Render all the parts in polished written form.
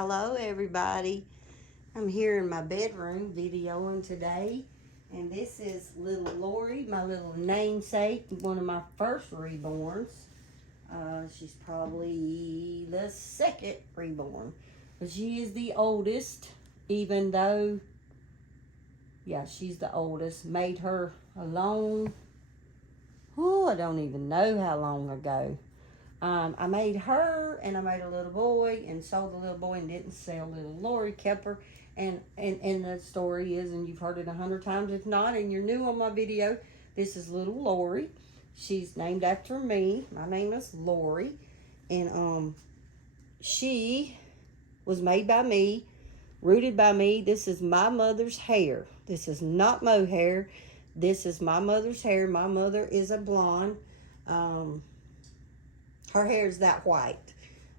Hello everybody. I'm here in my bedroom videoing today, and this is little Lori, my little namesake, one of my first reborns. She's probably the second reborn, but she is the oldest, even though, yeah, she's the oldest. Made her alone. I don't even know how long ago. I made her, and I made a little boy and sold the little boy and didn't sell little Lori. Kept her. And the story is, and you've heard it 100 times, if not, and you're new on my video, this is little Lori. She's named after me. My name is Lori. And she was made by me, rooted by me. This is my mother's hair. This is not mohair. This is my mother's hair. My mother is a blonde. Her hair is that white.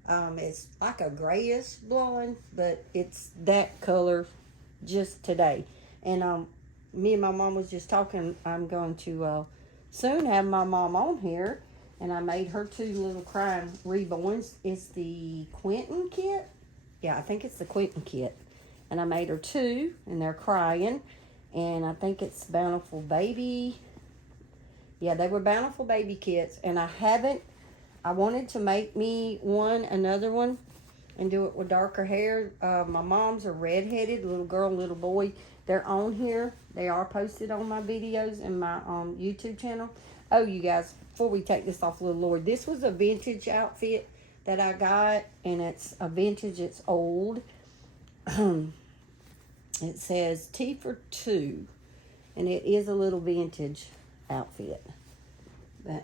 It's like a grayish blonde, but it's that color just today. And me and my mom was just talking. I'm going to soon have my mom on here, and I made her two little crying reborns. It's the Quentin kit. Yeah, I think it's the Quentin kit. And I made her two, and they're crying. And I think it's Bountiful Baby. Yeah, they were Bountiful Baby kits, and I wanted to make me another one, and do it with darker hair. My mom's are redheaded, little girl, little boy. They're on here. They are posted on my videos and my YouTube channel. Oh, you guys, before we take this off, little Lord, this was a vintage outfit that I got, and it's a vintage. It's old. It says T for 2, and it is a little vintage outfit.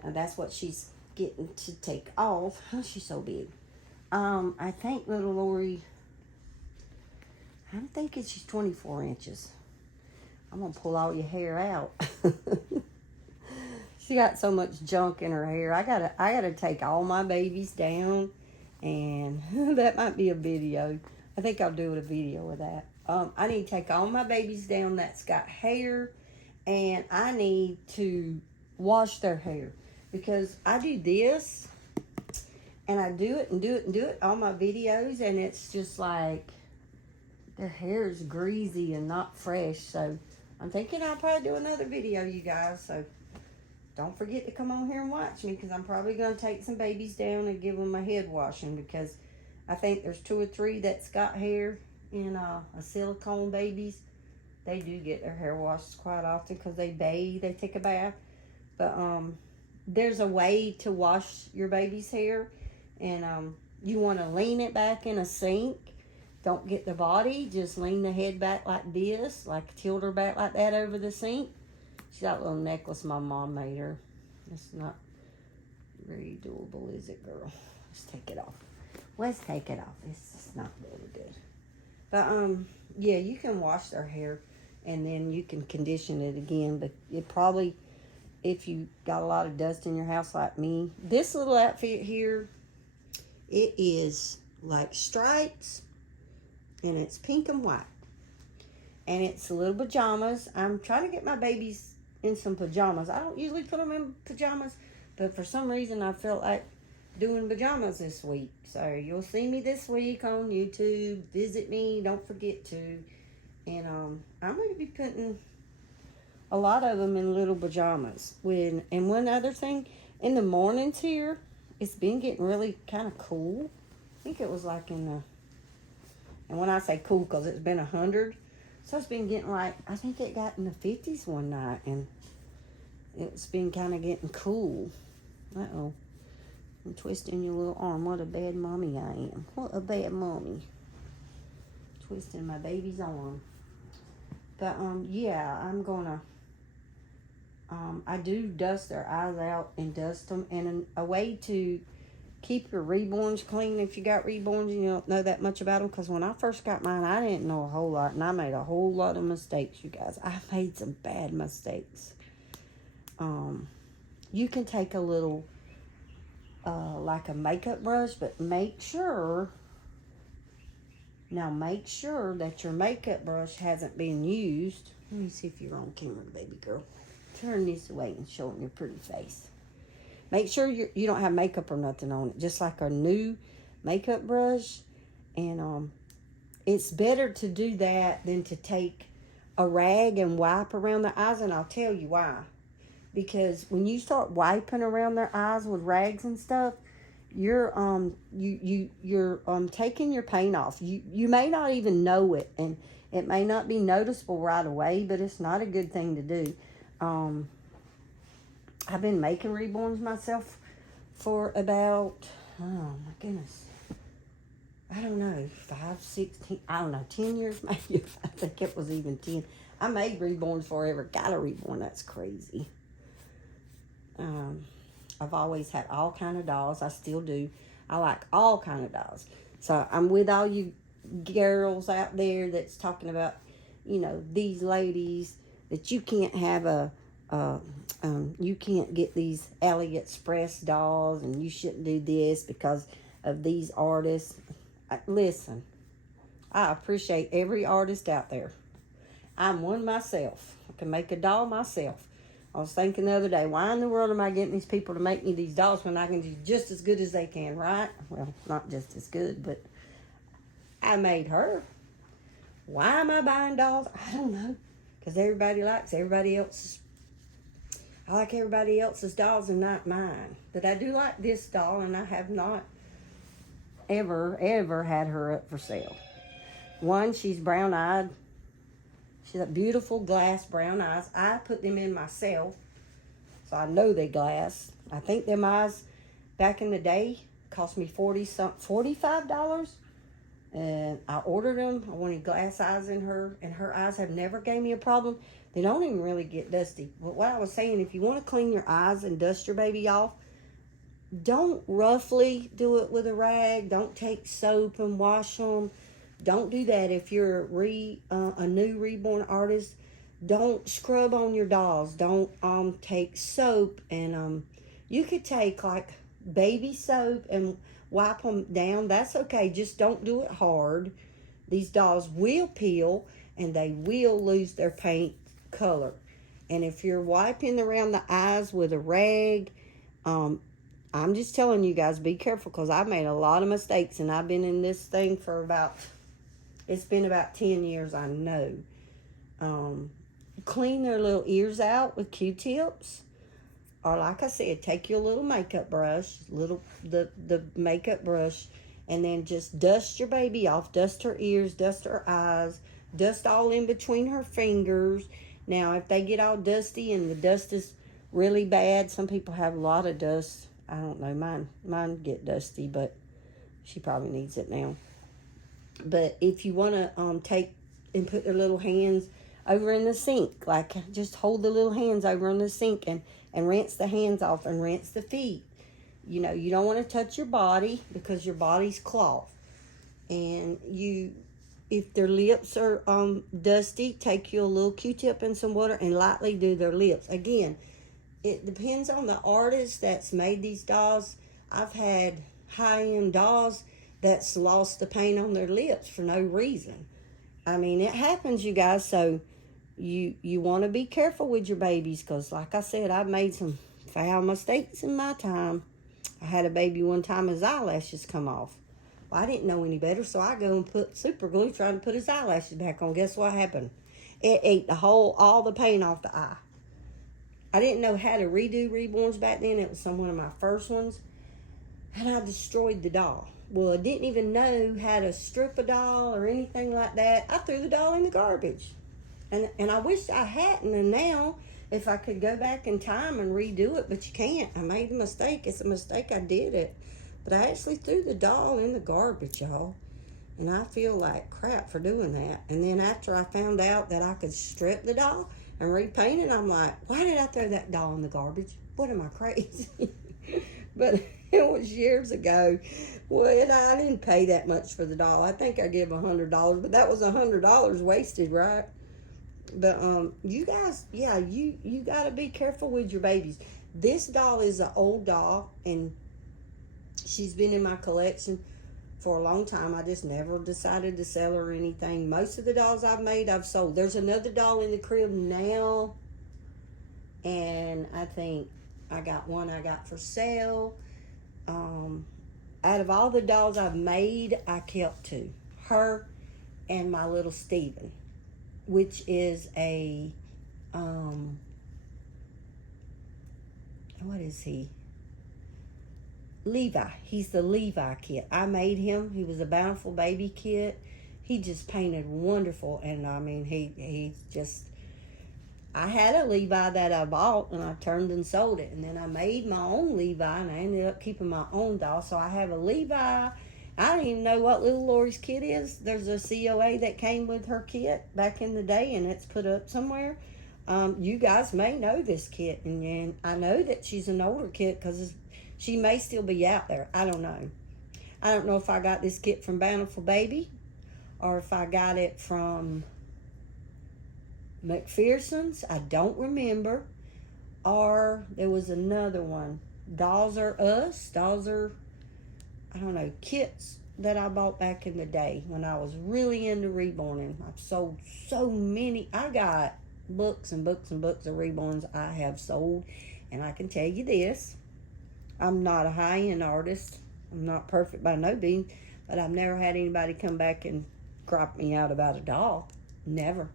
That's what she's getting to take off. She's so big. I think little Lori, I'm thinking she's 24 inches. I'm gonna pull all your hair out. She got so much junk in her hair. I gotta take all my babies down, and that might be a video. I think I'll do a video of that. I need to take all my babies down that's got hair, and I need to wash their hair, because I do this, and I do it and do it and do it on my videos, and it's just like their hair is greasy and not fresh. So I'm thinking I'll probably do another video, you guys. So don't forget to come on here and watch me, because I'm probably going to take some babies down and give them a head washing, because I think there's 2 or 3 that's got hair in a silicone babies. They do get their hair washed quite often because they bathe, they take a bath. But there's a way to wash your baby's hair, and you want to lean it back in a sink. Don't get the body, just lean the head back like this, like tilt her back like that over the sink. She's got a little necklace my mom made her. It's not very doable, is it, girl? Let's take it off. Let's take it off. It's not really good. But yeah, you can wash their hair, and then you can condition it again. But it probably, if you got a lot of dust in your house like me, this little outfit here, it is like stripes, and it's pink and white, and it's little pajamas. I'm trying to get my babies in some pajamas. I don't usually put them in pajamas, but for some reason I felt like doing pajamas this week. So you'll see me this week on YouTube. Visit me, don't forget to. And I'm going to be putting a lot of them in little pajamas. And one other thing, in the mornings here, it's been getting really kind of cool. I think it was like and when I say cool, because it's been 100, so it's been getting like, I think it got in the 50s one night, and it's been kind of getting cool. Uh-oh. I'm twisting your little arm. What a bad mommy I am. What a bad mommy. Twisting my baby's arm. But, yeah, I'm gonna, I do dust their eyes out and dust them. And a way to keep your reborns clean, if you got reborns and you don't know that much about them, because when I first got mine, I didn't know a whole lot, and I made a whole lot of mistakes, you guys. I made some bad mistakes. You can take a little, like a makeup brush, but make sure that your makeup brush hasn't been used. Let me see if you're on camera, baby girl. Turn this away and show them your pretty face. Make sure you don't have makeup or nothing on it, just like a new makeup brush. And it's better to do that than to take a rag and wipe around their eyes, and I'll tell you why. Because when you start wiping around their eyes with rags and stuff, you're taking your paint off. You may not even know it, and it may not be noticeable right away, but it's not a good thing to do. I've been making reborns myself for about, oh my goodness, I don't know, 5, 16, I don't know, 10 years maybe. I think it was even 10. I made reborns before I ever got a reborn. That's crazy. I've always had all kind of dolls. I still do. I like all kind of dolls. So I'm with all you girls out there that's talking about, you know, these ladies, that you can't have you can't get these AliExpress dolls, and you shouldn't do this because of these artists. Listen, I appreciate every artist out there. I'm one myself. I can make a doll myself. I was thinking the other day, why in the world am I getting these people to make me these dolls when I can do just as good as they can, right? Well, not just as good, but I made her. Why am I buying dolls? I don't know. Because everybody likes everybody else's. I like everybody else's dolls and not mine. But I do like this doll, and I have not ever had her up for sale. One, she's brown-eyed. She's got beautiful glass brown eyes. I put them in myself, so I know they glass. I think them eyes back in the day cost me $45. And I ordered them. I wanted glass eyes in her, and her eyes have never gave me a problem. They don't even really get dusty. But what I was saying, if you want to clean your eyes and dust your baby off, don't roughly do it with a rag. Don't take soap and wash them. Don't do that if you're a new reborn artist. Don't scrub on your dolls. Don't take soap, and you could take like baby soap and wipe them down. That's okay. Just don't do it hard. These dolls will peel, and they will lose their paint color. And if you're wiping around the eyes with a rag, I'm just telling you guys, be careful, because I made a lot of mistakes, and I've been in this thing for it's been about 10 years, I know. Clean their little ears out with Q-tips. Or like I said, take your little makeup brush, the makeup brush, and then just dust your baby off. Dust her ears, dust her eyes, dust all in between her fingers. Now, if they get all dusty and the dust is really bad, some people have a lot of dust. I don't know, mine get dusty, but she probably needs it now. But if you want to take and put their little hands over in the sink, like just hold the little hands over in the sink and rinse the hands off and rinse the feet. You know, you don't want to touch your body because your body's cloth. And if their lips are dusty, take you a little Q-tip and some water and lightly do their lips. Again, it depends on the artist that's made these dolls. I've had high-end dolls that's lost the paint on their lips for no reason. I mean, it happens, you guys, so you want to be careful with your babies, because like I said, I've made some foul mistakes in my time. I had a baby one time, his eyelashes come off. Well, I didn't know any better, so I go and put super glue trying to put his eyelashes back on. Guess what happened? It ate all the paint off the eye. I didn't know how to redo reborns back then. It was one of my first ones, and I destroyed the doll. Well, I didn't even know how to strip a doll or anything like that. I threw the doll in the garbage. And I wish I hadn't. And now, if I could go back in time and redo it, but you can't. I made a mistake. It's a mistake. I did it. But I actually threw the doll in the garbage, y'all. And I feel like crap for doing that. And then after I found out that I could strip the doll and repaint it, I'm like, why did I throw that doll in the garbage? What, am I crazy? But it was years ago. Well, I didn't pay that much for the doll. I think I gave $100, but that was $100 wasted, right? But you guys, yeah, you got to be careful with your babies. This doll is an old doll, and she's been in my collection for a long time. I just never decided to sell her or anything. Most of the dolls I've made, I've sold. There's another doll in the crib now, and I think I got one I got for sale. Out of all the dolls I've made, I kept two. Her and my little Steven, which is a, what is he? Levi. He's the Levi kit. I made him. He was a Bountiful Baby kit. He just painted wonderful, and I mean, he just, I had a Levi that I bought, and I turned and sold it, and then I made my own Levi, and I ended up keeping my own doll. So I have a Levi. I don't even know what little Lori's kit is. There's a COA that came with her kit back in the day, and it's put up somewhere. You guys may know this kit, and I know that she's an older kit because she may still be out there. I don't know. I don't know if I got this kit from Bountiful Baby or if I got it from McPherson's. I don't remember. Or there was another one. Dolls Are Us. Dolls Are, I don't know, kits that I bought back in the day when I was really into reborning. I've sold so many. I got books and books and books of reborns I have sold. And I can tell you this. I'm not a high-end artist. I'm not perfect by no means. But I've never had anybody come back and crop me out about a doll. Never.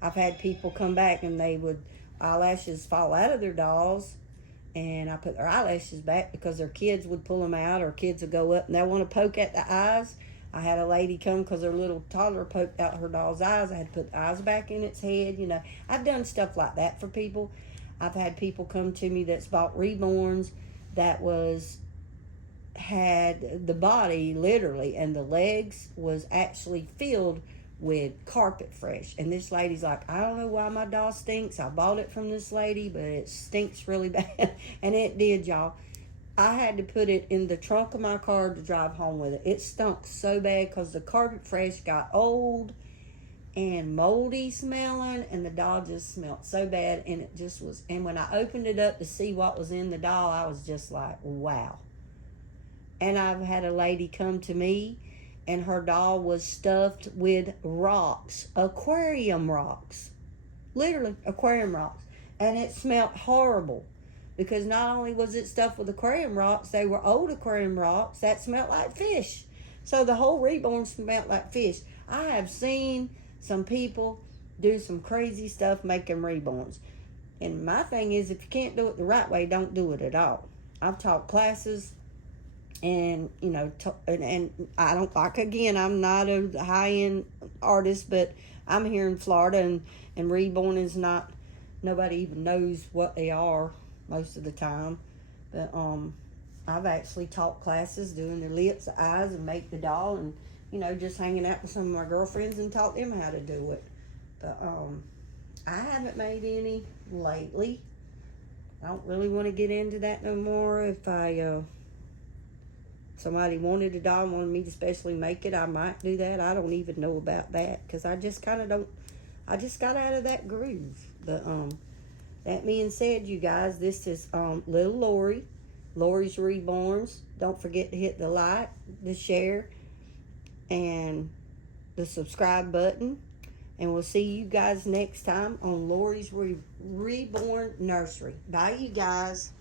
I've had people come back and they would, eyelashes fall out of their dolls, and I put their eyelashes back because their kids would pull them out, or kids would go up and they want to poke at the eyes. I had a lady come because her little toddler poked out her doll's eyes. I had to put the eyes back in its head. You know, I've done stuff like that for people. I've had people come to me that's bought reborns that had the body literally and the legs was actually filled with Carpet Fresh. And this lady's like, I don't know why my doll stinks. I bought it from this lady, but it stinks really bad. And it did, y'all. I had to put it in the trunk of my car to drive home with it. It stunk so bad because the Carpet Fresh got old and moldy smelling, and the doll just smelled so bad, and it just was, and when I opened it up to see what was in the doll, I was just like, wow. And I've had a lady come to me, and her doll was stuffed with rocks, aquarium rocks, literally aquarium rocks, and it smelled horrible, because not only was it stuffed with aquarium rocks, they were old aquarium rocks that smelled like fish. So the whole reborn smelled like fish. I have seen some people do some crazy stuff making reborns. And my thing is, if you can't do it the right way, don't do it at all. I've taught classes, and, you know, and I don't, like, again, I'm not a high-end artist, but I'm here in Florida, and reborn is not, nobody even knows what they are most of the time. But I've actually taught classes doing their lips, the eyes, and make the doll, and, you know, just hanging out with some of my girlfriends and taught them how to do it. But I haven't made any lately. I don't really want to get into that no more. If somebody wanted a doll, wanted me to specially make it, I might do that. I don't even know about that because I just kind of don't. I just got out of that groove. But that being said, you guys, this is little Lori, Lori's Reborns. Don't forget to hit the like, the share, and the subscribe button. And we'll see you guys next time on Lori's Reborn Nursery. Bye, you guys.